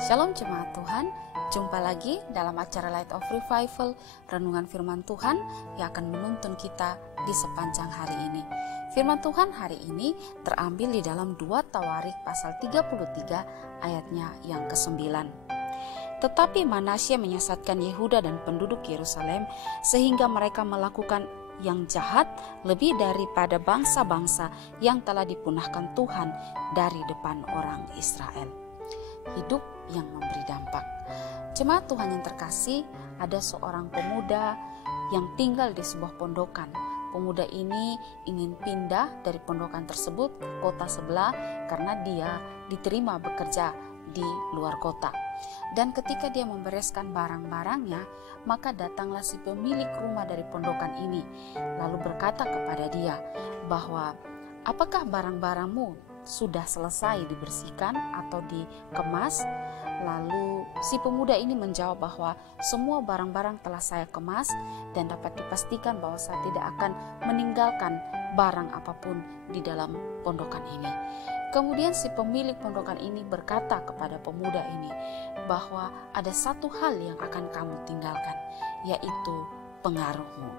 Shalom jemaat Tuhan, jumpa lagi dalam acara Light of Revival, renungan firman Tuhan yang akan menuntun kita di sepanjang hari ini. Firman Tuhan hari ini terambil di dalam 2 Tawarik pasal 33 ayatnya yang ke-9. Tetapi Manasye menyesatkan Yehuda dan penduduk Yerusalem sehingga mereka melakukan yang jahat lebih daripada bangsa-bangsa yang telah dipunahkan Tuhan dari depan orang Israel. Hidup yang memberi dampak. Jemaat Tuhan yang terkasih, ada seorang pemuda yang tinggal di sebuah pondokan. Pemuda ini ingin pindah dari pondokan tersebut ke kota sebelah karena dia diterima bekerja di luar kota. Dan ketika dia membereskan barang-barangnya, maka datanglah si pemilik rumah dari pondokan ini, lalu berkata kepada dia bahwa, apakah barang-barangmu sudah selesai dibersihkan atau dikemas? Lalu si pemuda ini menjawab bahwa semua barang-barang telah saya kemas dan dapat dipastikan bahwa saya tidak akan meninggalkan barang apapun di dalam pondokan ini. Kemudian si pemilik pondokan ini berkata kepada pemuda ini bahwa ada satu hal yang akan kamu tinggalkan, yaitu pengaruhmu.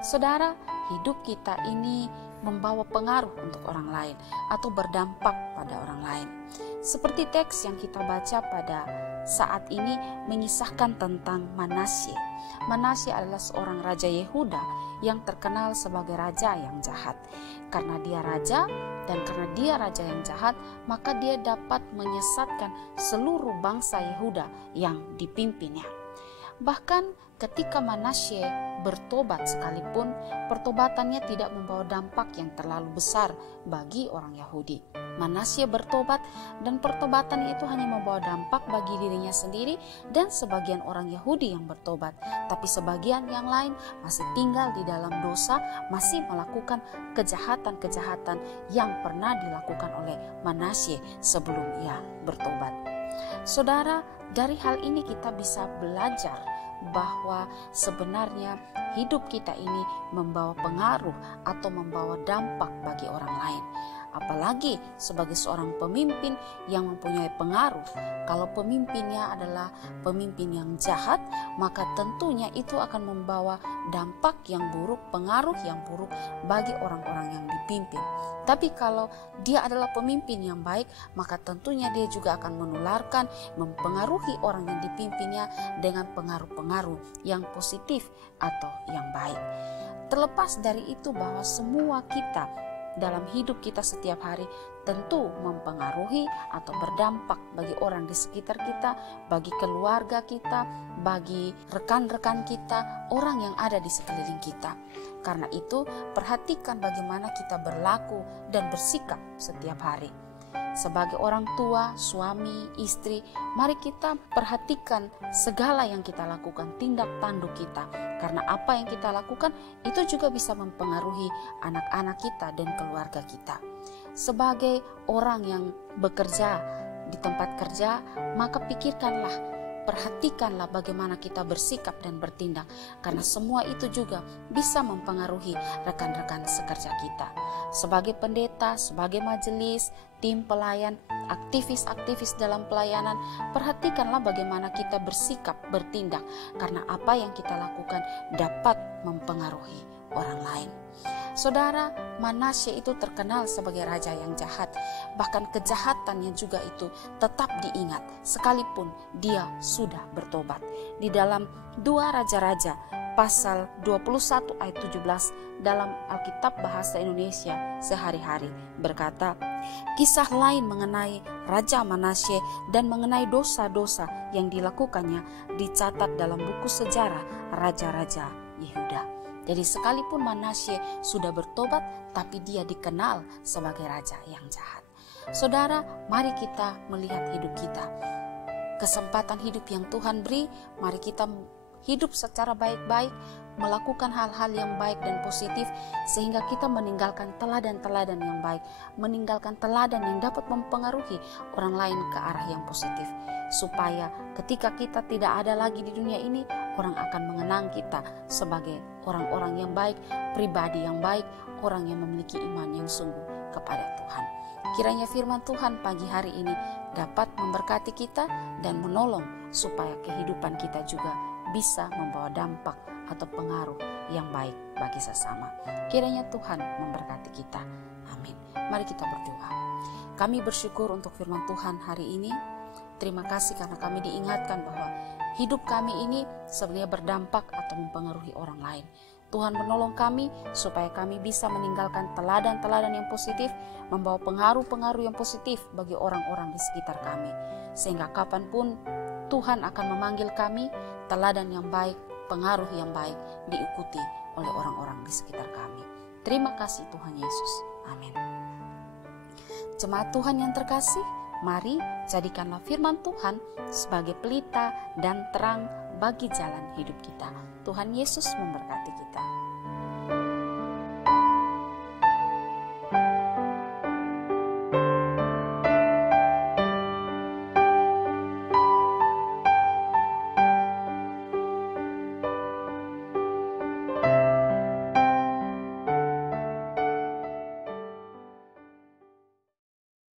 Saudara, hidup kita ini membawa pengaruh untuk orang lain atau berdampak pada orang lain. Seperti teks yang kita baca pada saat ini mengisahkan tentang Manasye. Manasye adalah seorang raja Yehuda yang terkenal sebagai raja yang jahat. Karena dia raja dan karena dia raja yang jahat, maka dia dapat menyesatkan seluruh bangsa Yehuda yang dipimpinnya. Bahkan ketika Manasye bertobat sekalipun, pertobatannya tidak membawa dampak yang terlalu besar bagi orang Yahudi. Manasye bertobat dan pertobatannya itu hanya membawa dampak bagi dirinya sendiri dan sebagian orang Yahudi yang bertobat. Tapi sebagian yang lain masih tinggal di dalam dosa, masih melakukan kejahatan-kejahatan yang pernah dilakukan oleh Manasye sebelum ia bertobat. Saudara, dari hal ini kita bisa belajar bahwa sebenarnya hidup kita ini membawa pengaruh atau membawa dampak bagi orang lain. Apalagi sebagai seorang pemimpin yang mempunyai pengaruh. Kalau pemimpinnya adalah pemimpin yang jahat, maka tentunya itu akan membawa dampak yang buruk, pengaruh yang buruk bagi orang-orang yang dipimpin. Tapi kalau dia adalah pemimpin yang baik, maka tentunya dia juga akan menularkan, mempengaruhi orang yang dipimpinnya dengan pengaruh-pengaruh yang positif atau yang baik. Terlepas dari itu bahwa semua kita dalam hidup kita setiap hari tentu mempengaruhi atau berdampak bagi orang di sekitar kita, bagi keluarga kita, bagi rekan-rekan kita, orang yang ada di sekeliling kita. Karena itu, perhatikan bagaimana kita berlaku dan bersikap setiap hari. Sebagai orang tua, suami, istri, mari kita perhatikan segala yang kita lakukan, tindak tanduk kita. Karena apa yang kita lakukan itu juga bisa mempengaruhi anak-anak kita dan keluarga kita. Sebagai orang yang bekerja di tempat kerja, maka perhatikanlah bagaimana kita bersikap dan bertindak. Karena semua itu juga bisa mempengaruhi rekan-rekan sekerja kita. Sebagai pendeta, sebagai majelis, tim pelayan, aktivis-aktivis dalam pelayanan, perhatikanlah bagaimana kita bersikap, bertindak, karena apa yang kita lakukan dapat mempengaruhi orang lain. Saudara, Manasye itu terkenal sebagai raja yang jahat, bahkan kejahatannya juga itu tetap diingat sekalipun dia sudah bertobat. Di dalam 2 Raja-Raja pasal 21 ayat 17 dalam Alkitab Bahasa Indonesia Sehari-hari berkata, kisah lain mengenai Raja Manasye dan mengenai dosa-dosa yang dilakukannya dicatat dalam buku sejarah Raja-Raja Yehuda. Jadi sekalipun Manasye sudah bertobat, tapi dia dikenal sebagai raja yang jahat. Saudara, mari kita melihat hidup kita. Kesempatan hidup yang Tuhan beri, mari kita hidup secara baik-baik, melakukan hal-hal yang baik dan positif, sehingga kita meninggalkan teladan-teladan yang baik, meninggalkan teladan yang dapat mempengaruhi orang lain ke arah yang positif. Supaya ketika kita tidak ada lagi di dunia ini, orang akan mengenang kita sebagai orang-orang yang baik, pribadi yang baik, orang yang memiliki iman yang sungguh kepada Tuhan. Kiranya firman Tuhan pagi hari ini dapat memberkati kita dan menolong supaya kehidupan kita juga bisa membawa dampak atau pengaruh yang baik bagi sesama. Kiranya Tuhan memberkati kita. Amin. Mari kita berdoa. Kami bersyukur untuk firman Tuhan hari ini. Terima kasih karena kami diingatkan bahwa hidup kami ini sebenarnya berdampak atau mempengaruhi orang lain. Tuhan menolong kami supaya kami bisa meninggalkan teladan-teladan yang positif, membawa pengaruh-pengaruh yang positif bagi orang-orang di sekitar kami. Sehingga kapanpun Tuhan akan memanggil kami, teladan yang baik, pengaruh yang baik diikuti oleh orang-orang di sekitar kami. Terima kasih Tuhan Yesus. Amin. Jemaat Tuhan yang terkasih, mari jadikanlah firman Tuhan sebagai pelita dan terang bagi jalan hidup kita. Tuhan Yesus memberkati kita.